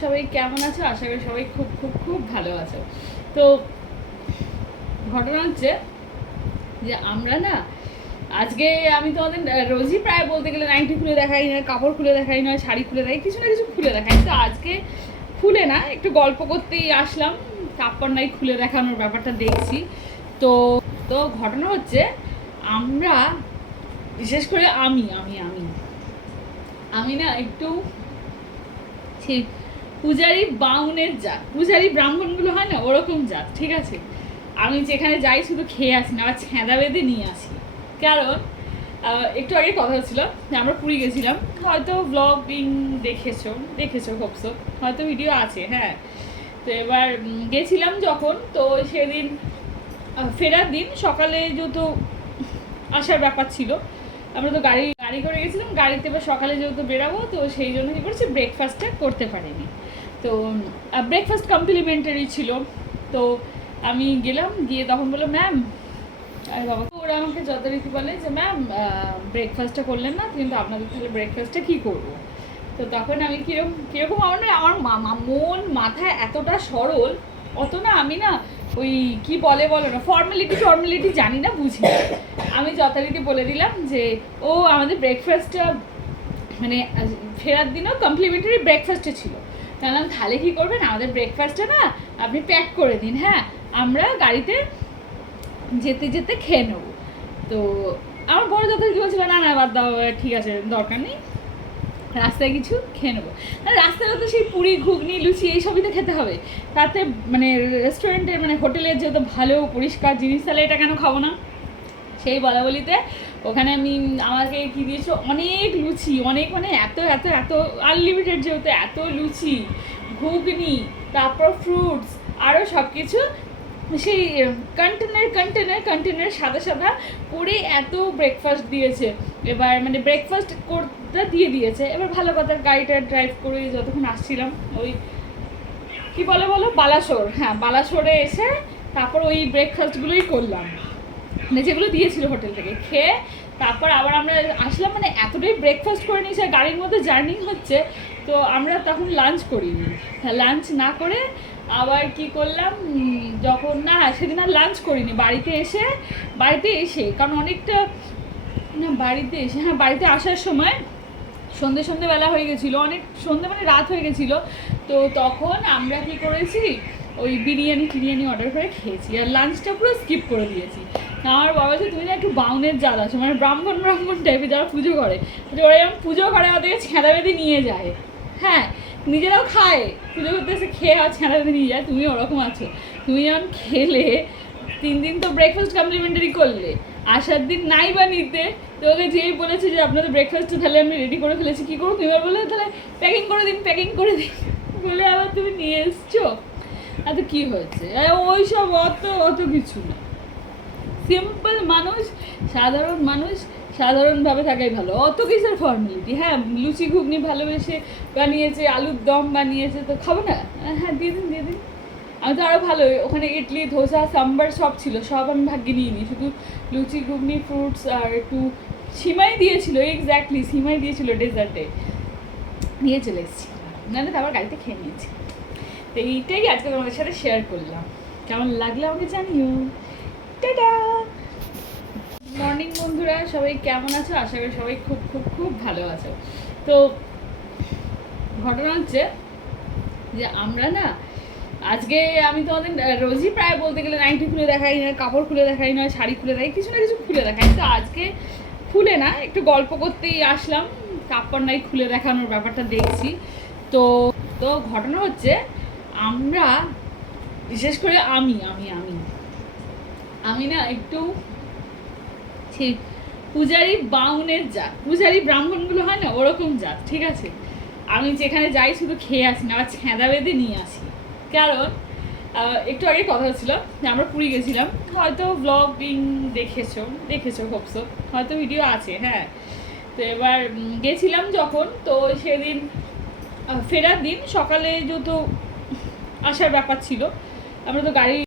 সবাই কেমন আছো? আশা করি সবাই খুব খুব খুব ভালো আছো। তো ঘটনা হচ্ছে যে আমরা না, আজকে আমি তোমাদের রোজই প্রায় বলতে গেলে নাইটি খুলে দেখাই না কাপড় খুলে দেখাই না শাড়ি খুলে দেখাই, কিছু না কিছু খুলে দেখাই। তো আজকে খুলে না, একটু গল্প করতেই আসলাম, কাপড় নাই খুলে দেখানোর ব্যাপারটা দেখছি। তো তো ঘটনা হচ্ছে আমরা, বিশেষ করে আমি আমি আমি আমি না একটু ছি- পূজারি বাউনের জাত। পূজারি ব্রাহ্মণগুলো হয় না, ওরকম জাত, ঠিক আছে? আমি যেখানে যাই শুধু খেয়ে আসি না, আবার ছেঁদা বেঁধে নিয়ে আসি। কারণ একটু আগে কথা হচ্ছিল যে আমরা পুরী গেছিলাম, হয়তো ব্লগিং দেখেছ দেখেছ হোপসো হয়তো ভিডিও আছে হ্যাঁ? তো এবার গেছিলাম যখন, তো সেদিন ফেরার দিন সকালে যেহেতু আসার ব্যাপার ছিল, আমরা তো গাড়ি গাড়ি করে গেছিলাম, গাড়িতে এবার সকালে যেহেতু বেরাবো, তো সেই জন্য কী করেছি ব্রেকফাস্টটা করতে পারিনি। তো ব্রেকফাস্ট কমপ্লিমেন্টারি ছিল। তো আমি গেলাম, গিয়ে তখন বলল ম্যাম আরে বাবা। ওরা আমাকে যথারীতি বলে যে ম্যাম ব্রেকফাস্টটা করলেন না, কিন্তু আপনাদের তাহলে ব্রেকফাস্টটা কী করব? তো তখন আমি কীরকম কীরকম আমার না, আমার মন মাথায় এতটা সরল, অত না আমি না ওই কি বলে বলো না ফর্মালিটি ফর্মালিটি জানি না, বুঝি। আমি যথারীতি বলে দিলাম যে, ও, আমাদের ব্রেকফাস্টটা মানে ফেরার দিনও কমপ্লিমেন্টারি ব্রেকফাস্টে ছিল। তাহলে তাহলে কী করবেন? আমাদের ব্রেকফাস্টটা না আপনি প্যাক করে দিন হ্যাঁ? আমরা গাড়িতে যেতে যেতে খেয়ে নেব। তো আমার বড় যথারীতি বলছিল? না না, বাদ দাও ঠিক আছে, দরকার নেই। রাস্তায় কিছু খেয়ে নেব। রাস্তায় তো সেই পুরি, ঘুগনি, লুচি এইসবই তো খেতে হবে। তাতে মানে রেস্টুরেন্টের মানে হোটেলের যেহেতু ভালো, পরিষ্কার জিনিস, তাহলে এটা কেন খাব না? সেই বলা বলিতে ওখানে আমি, আমাকে কি দিয়েছ? অনেক লুচি, অনেক মানে এত এত এত আনলিমিটেড যেহেতু এত লুচি, ঘুগনি, তারপর ফ্রুটস আরও সব কিছু সেই কন্টেনার কন্টেনার কন্টেনার সাদা সাদা করে এত ব্রেকফাস্ট দিয়েছে। এবার মানে ব্রেকফাস্ট করতে দিয়ে দিয়েছে। এবার ভালো কথা, গাড়িটা ড্রাইভ করে যতক্ষণ আসছিলাম, ওই কি বলে বলো? বালাসোর হ্যাঁ বালাসোরে এসে তারপর ওই ব্রেকফাস্টগুলোই করলাম। মানে যেগুলো দিয়েছিল হোটেল থেকে। খেয়ে তারপর আবার আমরা আসলাম মানে এতটাই ব্রেকফাস্ট করে নিয়েছি, আর গাড়ির মধ্যে জার্নি হচ্ছে, তো আমরা তখন লাঞ্চ করিনি। লাঞ্চ না করে আবার কি করলাম যখন, না, সেদিন আর লাঞ্চ করিনি, বাড়িতে এসে বাড়িতে এসে, কারণ অনেকটা, না, বাড়িতে এসে হ্যাঁ বাড়িতে আসার সময় সন্ধে সন্ধেবেলা হয়ে গেছিল, অনেক সন্ধে মানে রাত হয়ে গেছিল, তো তখন আমরা কি করেছি, ওই বিরিয়ানি টিরিয়ানি অর্ডার করে খেয়েছি, আর লাঞ্চটা পুরো স্কিপ করে দিয়েছি। আমার বাবা বলছে, তুমি না একটু বাউনের জাত আছো। মানে ব্রাহ্মণ ব্রাহ্মণ টাইপের যারা পুজো করে ওরা যেমন পুজো করে ওদেরকে ছেঁদা বেঁধে নিয়ে যায়। হ্যাঁ নিজেরাও খায়, পুজো করতে এসে খেয়ে আর ছেঁদা বেঁধে নিয়ে যায় তুমি ওরকম আছো। তুমি যেমন খেলে, তিন দিন তো ব্রেকফাস্ট কমপ্লিমেন্টারি করলে, আসার দিন নাই বা নিতে তো ওকে যেই বলেছে যে আপনাদের ব্রেকফাস্টটা তাহলে আমি রেডি করে ফেলেছি, কী করব? তুমি বলে তাহলে প্যাকিং করে দিন প্যাকিং করে দিন। বলে আবার তুমি নিয়ে এসছো। এত কি হয়েছে? ওই সব অত অত কিছু না। সিম্পল মানুষ, সাধারণ মানুষ, সাধারণভাবে থাকাই ভালো। অত কিসের ফর্মালিটি হ্যাঁ লুচি ঘুগনি ভালোবেসে বানিয়েছে, আলুর দম বানিয়েছে, তো খাব না? হ্যাঁ দিয়ে দিন দিয়ে দিন। আমি তো আরও ভালো, ওখানে ইডলি, ধোসা, সাম্বার সব ছিল, সব আমি ভাগ্যে নিয়ে নিই। শুধু লুচি ঘুগনি ফ্রুটস আর একটু সিমাই দিয়েছিল এক্স্যাক্টলি সিমাই দিয়েছিল ডেজার্টে। নিয়ে চলে এসেছি। নাহলে তো গাড়িতে খেয়ে নিয়েছি। তো এইটাই আজকে তোমাদের সাথে শেয়ার করলাম। কেমন লাগল আমাকে জানিও। মর্নিং বন্ধুরা। সবাই কেমন আছো? আশা করি সবাই খুব খুব খুব ভালো আছো। তো, ঘটনা হচ্ছে যে আমরা না, আজকে আমি তোমাদের রোজই প্রায় বলতে গেলে নাইটি খুলে দেখাই না কাপড় খুলে দেখাই না শাড়ি খুলে দেখাই, কিছু না কিছু খুলে দেখাই। তো আজকে খুলে না, একটু গল্প করতেই আসলাম, কাপড় নাই খুলে দেখানোর ব্যাপারটা দেখছি। তো তো ঘটনা হচ্ছে, আমরা, বিশেষ করে আমি আমি আমি আমি না একটু পূজারি বাউনের জাত। পূজারি ব্রাহ্মণগুলো হয় না ওরকম জাত, ঠিক আছে? আমি যেখানে যাই শুধু খেয়ে আসি, না আবার ছেঁদা বেঁধে নিয়ে আসি। কারণ একটু আগে কথা হচ্ছিল যে আমরা পুরী গেছিলাম, হয়তো ব্লগিং দেখেছ দেখেছ হোপসো হয়তো ভিডিও আছে হ্যাঁ। তো এবার গেছিলাম যখন, তো সেদিন ফেরার দিন সকালে যেহেতু আসার ব্যাপার ছিল, আমরা তো গাড়ি